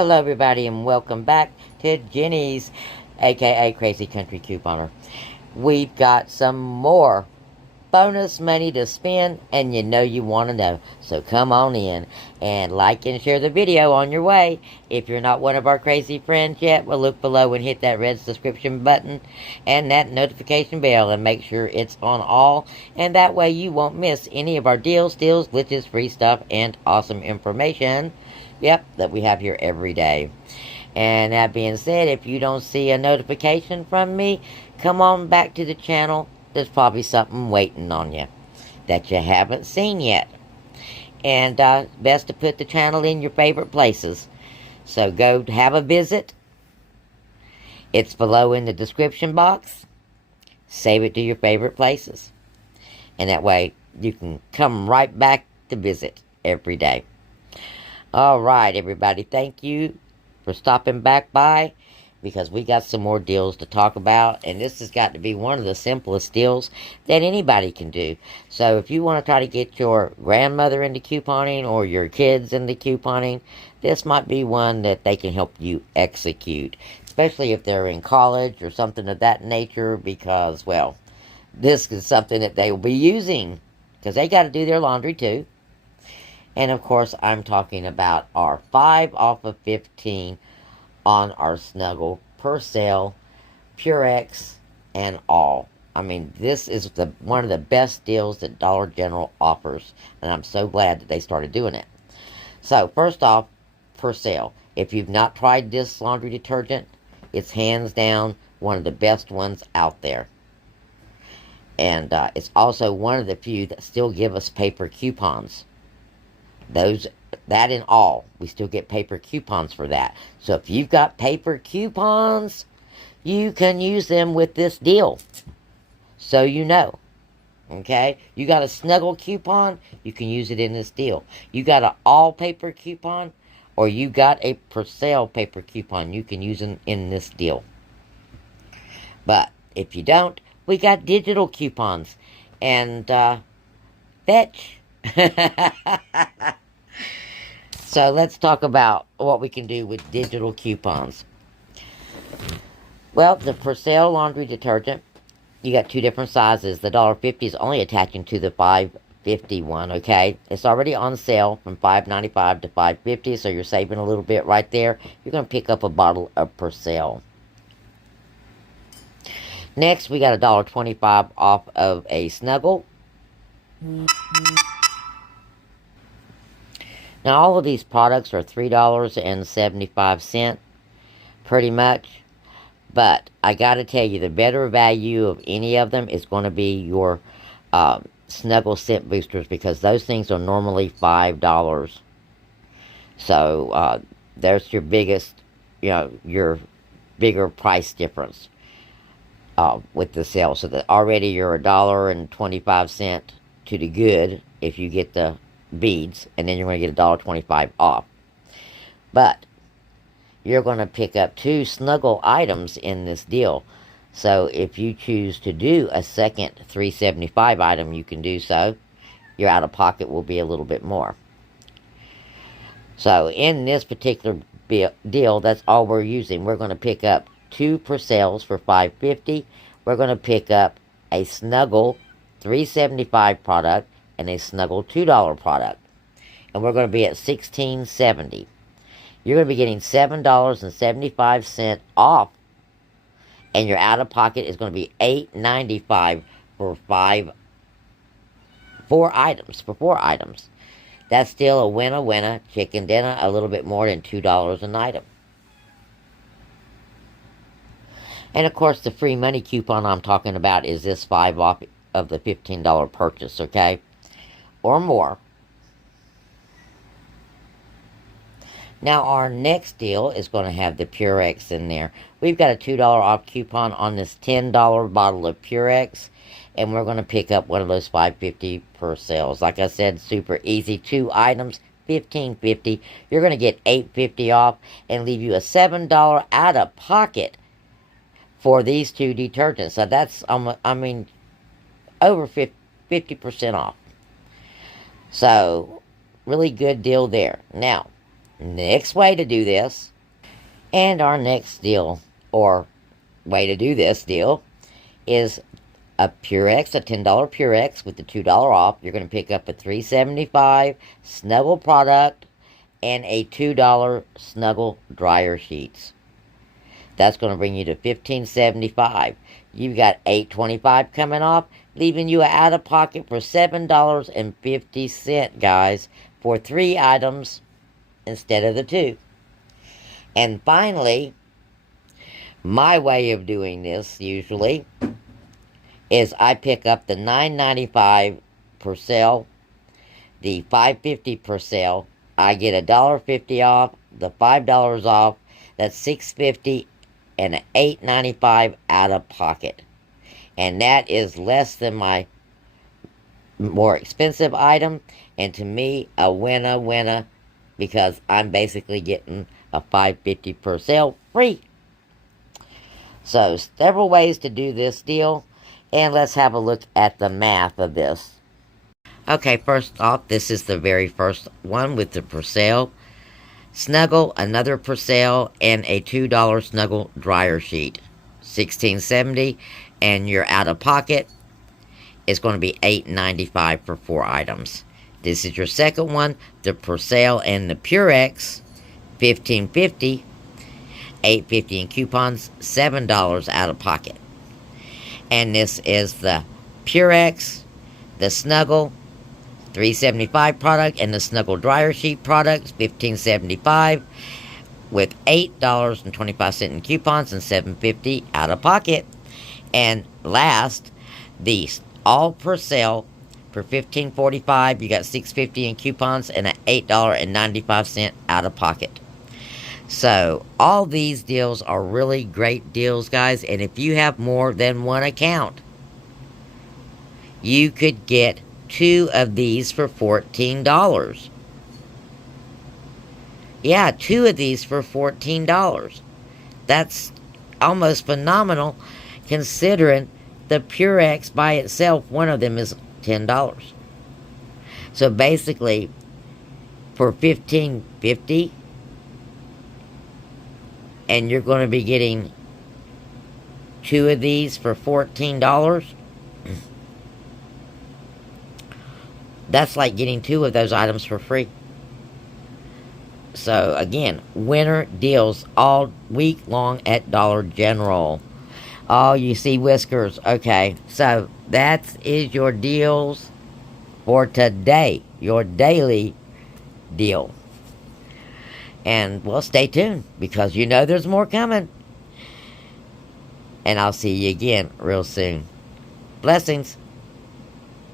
Hello, everybody, and welcome back to Jenny's, aka Crazy Country Couponer. We've got some more bonus money to spend, and you know you want to know. So come on in and like and share the video on your way. If you're not one of our crazy friends yet, well, look below and hit that red subscription button and that notification bell and make sure it's on all. And that way you won't miss any of our deals, glitches, free stuff, and awesome information. Yep, that we have here every day. And that being said, if you don't see a notification from me, come on back to the channel. There's probably something waiting on you that you haven't seen yet. And best to put the channel in your favorite places. So go have a visit. It's below in the description box. Save it to your favorite places. And that way you can come right back to visit every day. All right, everybody. Thank you for stopping back by, because we got some more deals to talk about, and this has got to be one of the simplest deals that anybody can do. So if you want to try to get your grandmother into couponing or your kids into couponing, this might be one that they can help you execute, especially if they're in college or something of that nature, because, well, this is something that they will be using, because they got to do their laundry too. And of course, I'm talking about our 5 off of 15 on our Snuggle, Persil, Purex, and all. I mean, this is one of the best deals that Dollar General offers, and I'm so glad that they started doing it. So, first off, Persil. If you've not tried this laundry detergent, it's hands down one of the best ones out there. And it's also one of the few that still give us paper coupons. That in all, we still get paper coupons for that. So if you've got paper coupons, you can use them with this deal. So you know. Okay? You got a Snuggle coupon, you can use it in this deal. You got an all paper coupon, or you got a Persil paper coupon, you can use them in this deal. But if you don't, we got digital coupons. And fetch. So let's talk about what we can do with digital coupons. Well, the Persil laundry detergent, you got two different sizes. The $1.50 is only attaching to the $5.50 one, okay? It's already on sale from $5.95 to $5.50, so you're saving a little bit right there. You're going to pick up a bottle of Persil. Next, we got $1.25 off of a Snuggle. Now, all of these products are $3.75, pretty much. But I got to tell you, the better value of any of them is going to be your Snuggle scent boosters, because those things are normally $5. So, there's your biggest, your bigger price difference with the sale. So that already you're $1.25 to the good if you get the beads, and then you're going to get $1.25 off. But you're going to pick up 2 Snuggle items in this deal. So if you choose to do a second $3.75 item, you can do so. Your out of pocket will be a little bit more. So in this particular deal, that's all we're using. We're going to pick up 2 Persils for $5.50. We're going to pick up a Snuggle $3.75 product and a Snuggle $2 product. And we're going to be at $16.70. You're going to be getting $7.75 off. And your out-of-pocket is going to be $8.95 for 4 items. That's still a winner. Chicken dinner, a little bit more than $2 an item. And of course, the free money coupon I'm talking about is this 5 off of the $15 purchase, okay? Or more. Now, our next deal is going to have the Purex in there. We've got a $2 off coupon on this $10 bottle of Purex, and we're going to pick up one of those $5.50 Persils. Like I said, super easy. 2 items, $15.50. You're going to get $8.50 off and leave you a $7 out of pocket for these 2 detergents. So that's, over 50% off. So, really good deal there. Now, Next way to do this, and our next deal, or way to do this deal, is a Purex, a $10 Purex with the $2 off. You're going to pick up a $3.75 Snuggle product and a $2 Snuggle dryer sheets. That's going to bring you to $15.75. You've got $8.25 coming off, leaving you out of pocket for $7.50, guys, for 3 items instead of the 2. And finally, my way of doing this usually is I pick up the $9.95 Persil, the $5.50 Persil. I get $1.50 off, the $5 off. That's $6.50 and $8.95 out of pocket. And that is less than my more expensive item. And to me, a winner, because I'm basically getting a $5.50 Persil free. So, several ways to do this deal. And let's have a look at the math of this. Okay, first off, this is the very first one with the Persil. Snuggle, another Persil, and a $2 Snuggle dryer sheet. $16.70, and your out of pocket is going to be $8.95 for 4 items. This is your second one, the Persil and the Purex, $15.50, $8.50 in coupons, $7 out of pocket. And this is the Purex, the Snuggle, $3.75 product, and the Snuggle dryer sheet products, $15.75, with $8.25 in coupons and $7.50 out of pocket. And last, the all Persil for $15.45. You got $6.50 in coupons and an $8.95 out of pocket. So, all these deals are really great deals, guys. And if you have more than one account, you could get 2 of these for $14. Yeah, 2 of these for $14. That's almost phenomenal, considering the Purex by itself, one of them is $10. So basically, for $15.50, and you're going to be getting 2 of these for $14. That's like getting 2 of those items for free. So again, winter deals all week long at Dollar General. Oh, you see whiskers. Okay, so that is your deals for today. Your daily deal. And, well, stay tuned, because you know there's more coming. And I'll see you again real soon. Blessings.